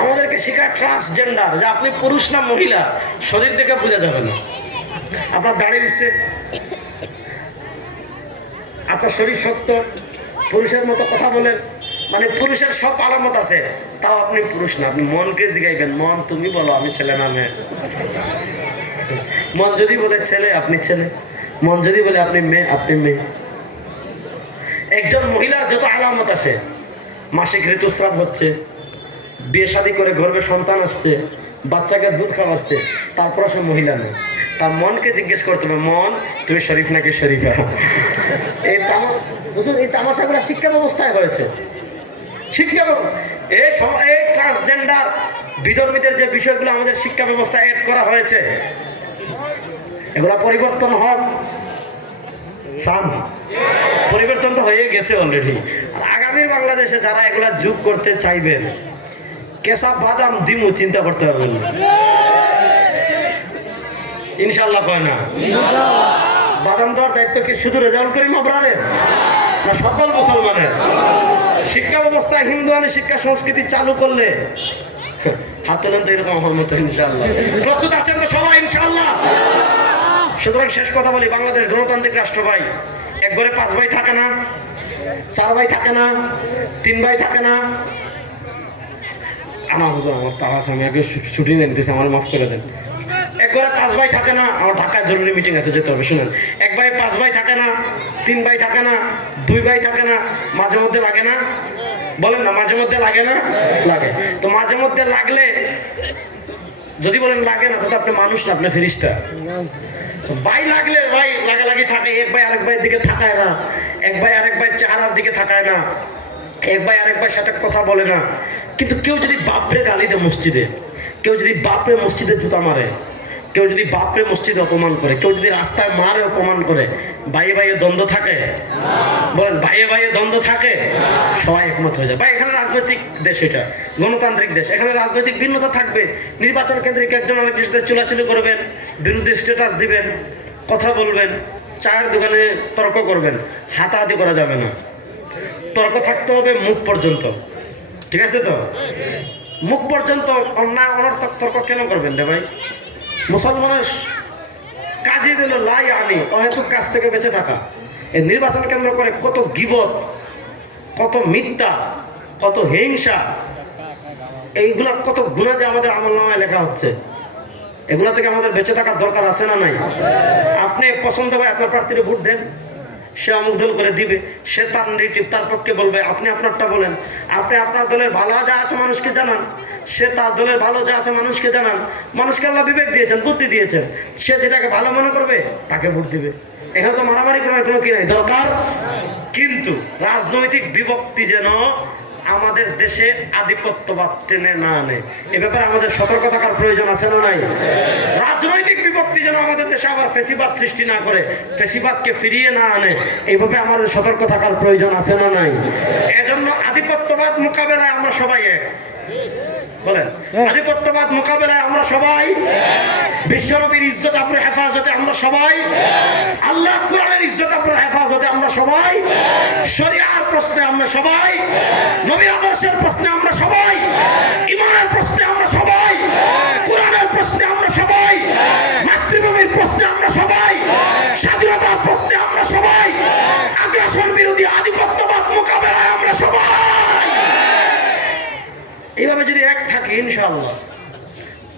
আমাদেরকে শেখায় ট্রান্সজেন্ডার, যে আপনি পুরুষ না মহিলা শরীর দেখে বোঝা যাবে না। আপনার দাড়ি দিচ্ছে, আপনার শরীর শক্ত, পুরুষের মতো কথা বলেন, মানে পুরুষের সব আলামত আছে, তাও আপনি পুরুষ না। আপনি মনকে জিগাইবেন, মন তুমি বলো আমি ছেলে না মেয়ে। মন যদি বলে ছেলে আপনি ছেলে, মন যদি বলে আপনি মেয়ে আপনি মেয়ে। একজন মহিলার যত আলামত আছে, মাসিক ঋতুস্রাব হচ্ছে, বিয়ে শাদী করে গর্ভে সন্তান আসছে, বাচ্চাকে দুধ খাওয়াচ্ছে, তারপরে সে মহিলা নেই। তার মনকে জিজ্ঞেস করতে হবে, মন তুমি শরীফ নাকি শরীফা। এই তামাশাগুলো শিক্ষা ব্যবস্থায় হয়েছে। শিক্ষা এই ট্রান্সজেন্ডার বিধর্মীদের যে বিষয়গুলো আমাদের শিক্ষা ব্যবস্থায় অ্যাড করা হয়েছে, এগুলা পরিবর্তন হন। পরিবর্তন তো হয়ে গেছে অলরেডি। আর আগামীর বাংলাদেশে যারা এগুলা যোগ করতে চাইবেন, কেসা বাদাম দিমু চিন্তা করতে পারবেন না। ইনশাল্লাহ কয় না? বাদাম দেওয়ার দায়িত্ব কি শুধু রেজাউল করিম আবরারের না সকল মুসলমানের? শিক্ষা ব্যবস্থায় হিন্দু আনে শিক্ষা সংস্কৃতি চালু করলে হাত তোলেন তো এরকম আমার মতো। ইনশাল্লাহ প্রস্তুত আছেন তো সবাই? ইনশাল্লাহ। সুতরাং শেষ কথা বলি, বাংলাদেশ গণতান্ত্রিক রাষ্ট্র ভাই। এক ঘরে 5 ভাই থাকে না, 4 ভাই থাকে না, 3 ভাই থাকে না। আমার তারা আছে, আমি আগে ছুটি নিতেছি, আমার মাফ করে দেন। এক ঘরে 5 ভাই থাকে না, আমার ঢাকায় জরুরি মিটিং আছে, যেতে হবে। শুনেন, 1 ভাই 5 ভাই থাকে না, 3 ভাই থাকে না, 2 ভাই থাকে না, মাঝে মধ্যে লাগে না? বলেন না, মাঝে মধ্যে লাগে না? লাগে। তো মাঝে মধ্যে লাগলে যদি বলেন লাগে না, তো আপনি মানুষ না, আপনি ফেরেশতা। ভাই লাগলে ভাই লাগালাগি থাকে, এক ভাই আরেক ভাইয়ের দিকে থাকায় না, এক ভাই আরেক ভাই চেহারার দিকে থাকায় না, এক ভাই আরেক ভাইয়ের সাথে কথা বলে না। কিন্তু কেউ যদি বাপরে গালি দেয় মসজিদে, কেউ যদি বাপরে মসজিদে জুতা মারে, কেউ যদি বাপরে মসজিদে অপমান করে, কেউ যদি রাস্তায় মারে অপমান করে, ভাইয়ে ভাইয়ে দ্বন্দ্ব থাকে? বলেন, ভাইয়ে ভাইয়ে দ্বন্দ্ব থাকে? সবাই একমত হয়ে যায়। ভাই এখানে রাজনৈতিক দেশ, এটা গণতান্ত্রিক দেশ, এখানে রাজনৈতিক ভিন্নতা থাকবে। নির্বাচন কেন্দ্রে একজন আরেকজনের সাথে চুলাচুলি করবেন, বিরুদ্ধে স্ট্যাটাস দিবেন, কথা বলবেন, চায়ের দোকানে তর্ক করবেন, হাতাহাতি করা যাবে না। তর্ক থাকতে হবে মুখ পর্যন্ত, ঠিক আছে তো? মুখ পর্যন্ত। অন্যায় অনর্থক তর্ক কেন করবেন রে ভাই? মুসলমানের কাজে দিল লাই আনি অহেতুক কাজ থেকে বেঁচে থাকা। এই নির্বাচন কেন্দ্র করে কত গীবত, কত মিথ্যা, কত হিংসা, এইগুলার কত গুনাহ যে আমাদের আমলনামায় লেখা হচ্ছে। এগুলা থেকে আমাদের বেঁচে থাকার দরকার আছে না নাই? আপনি পছন্দ হয় আপনার প্রার্থীর ভোট দেন, সে অমুক দল করে দিবে, সে তার নেগেটিভ তার পক্ষে বলবে, আপনি আপনারটা বলেন। আপনি আপনার দলের ভালো যা আছে মানুষকে জানান, সে তার দলের ভালো যা আছে মানুষকে জানান। মানুষকে আল্লাহ বিবেক দিয়েছেন, বুদ্ধি দিয়েছেন, সে যেটাকে ভালো মনে করবে তাকে ভোট দিবে। এখানে তো মারামারি করার কোনো কি নাই, দরকার। কিন্তু রাজনৈতিক বিভক্তি যেন আমাদের দেশে আধিপত্যবাদ টেনে না আনে, এ ব্যাপারে আমাদের সতর্ক থাকার প্রয়োজন আছে না নাই? রাজনৈতিক বিভক্তি যেন আমাদের দেশে আবার ফেসিবাদ সৃষ্টি না করে, ফেসিবাদকে ফিরিয়ে না আনে, এইভাবে আমাদের সতর্ক থাকার প্রয়োজন আছে না নাই? এজন্য আধিপত্যবাদ মোকাবেলায় আমরা সবাই এক। বলেন, আধিপত্যবাদ মোকাবেলায় আমরা সবাই, বিশ্বনবীর ইজ্জত আপনার হেফাজতে আমরা সবাই, আল্লাহ কোরআনের ইজ্জত আপনার হেফাজতে আমরা সবাই, শরিয়ার প্রশ্নে আমরা সবাই, নবীর আদর্শের প্রশ্নে আমরা সবাই, ঈমানের প্রশ্নে আমরা সবাই, কোরআনের প্রশ্নে আমরা সবাই, মাতৃভূমির প্রশ্নে আমরা সবাই, স্বাধীনতার প্রশ্নে আমরা সবাই, আগ্রাসন বিরোধী আধিপত্যবাদ মোকাবেলায় আমরা সবাই। এইভাবে যদি এক থাকে, ইনশাআল্লাহ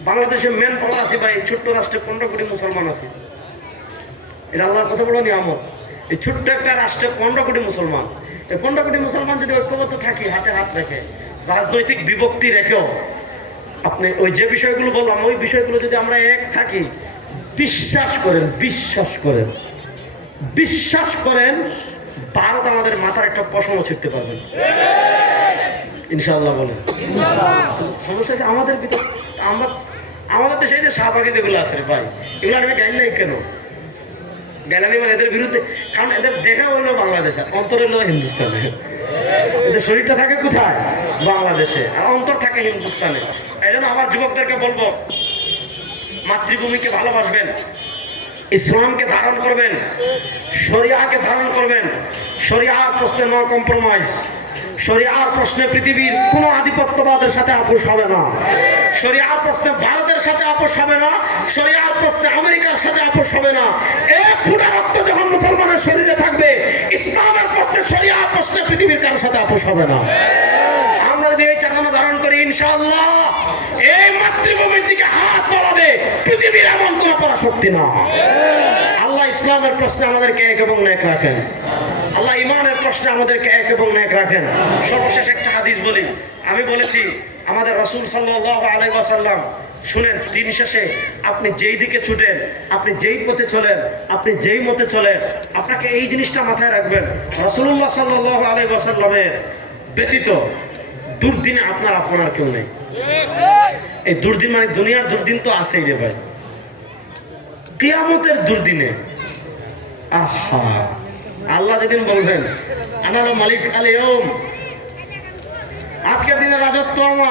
বাংলাদেশের মেন পাওয়ার আছে ভাই, ছোট্ট রাষ্ট্রে 15 কোটি মুসলমান আছে। এটা আল্লাহর কত বড় নিয়ামত। এই ছোট্ট একটা রাষ্ট্রে 15 কোটি মুসলমান। এই 15 কোটি মুসলমান যদি ঐক্যবদ্ধ থাকি, হাতে হাত রেখে, রাজনৈতিক বিভক্তি রেখেও, আপনি ওই যে বিষয়গুলো বললাম, ওই বিষয়গুলো যদি আমরা এক থাকি, বিশ্বাস করেন, বিশ্বাস করেন, বিশ্বাস করেন, ভারত আমাদের মাথার একটা পশমও ছিঁড়তে পারবেন ইনশাআল্লাহ। বলেন, সমস্যা আছে আমাদের ভিতর, আমাদের দেশে যে শাহবাগী যেগুলো আছে ভাই, এগুলো আমি গাইল নাই কেন? গাইলানি মানে এদের বিরুদ্ধে, কারণ এদের দেখা হইলো বাংলাদেশে, অন্তর হইলো হিন্দুস্তানে। এদের শরীরটা থাকে কোথায়? বাংলাদেশে, আর অন্তর থাকে হিন্দুস্তানে। এই জন্য আমার যুবকদেরকে বলবো, মাতৃভূমিকে ভালোবাসবেন, ইসলামকে ধারণ করবেন, শরিয়াকে ধারণ করবেন, শরিয়ার প্রশ্নে নো কম্প্রোমাইজ, শরিয়ার প্রশ্নে পৃথিবীর কোনো আধিপত্যবাদের সাথে আপোষ হবে না, শরিয়ার প্রশ্নে ভারতের সাথে আপোষ হবে না, শরিয়ার প্রশ্নে আমেরিকার সাথে আপোষ হবে না। এক ফুটা রক্ত যখন মুসলমানের শরীরে থাকবে, ইসলামের প্রশ্নে শরিয়ার প্রশ্নে পৃথিবীর কারোর সাথে আপোষ হবে না। আমরা যদি এই চেতনা ধারণ করি, ইনশাআল্লাহ এই মাতৃভূমির দিকে হাত বাড়াবে পৃথিবীর এমন কোনো পরাশক্তি না। আল্লাহ ইসলামের প্রশ্নে আমাদেরকে এক এবং নেক রাখেন, আল্লাহ ইমানের প্রশ্নে আমাদেরকে এক এবং নেক রাখেন। সর্বশেষ একটা হাদিস বলি, আমি বলেছি আমাদের রাসূল সাল্লাল্লাহু আলাইহি ওয়াসাল্লাম, শুনেন, দিন শেষে আপনি যেই দিকে ছুটেন, আপনি যেই পথে চলেন, আপনি যেই মতে চলেন, আপনাকে এই জিনিসটা মাথায় রাখবেন, রাসূলুল্লাহ সাল্লাল্লাহু আলাইহি ওয়াসাল্লামের ব্যতীত দুর্দিনে আপনার আপনার কেউ নেই। এই দুর্দিন মানে দুনিয়ার দুর্দিন তো আছেই রে ভাই, কিয়ামতের দুর্দিনে আহা আল্লাহ যেদিন বলবেন আনাল মালিক আল ইয়াউম, আজকের দিনে রাজত্ব আমার।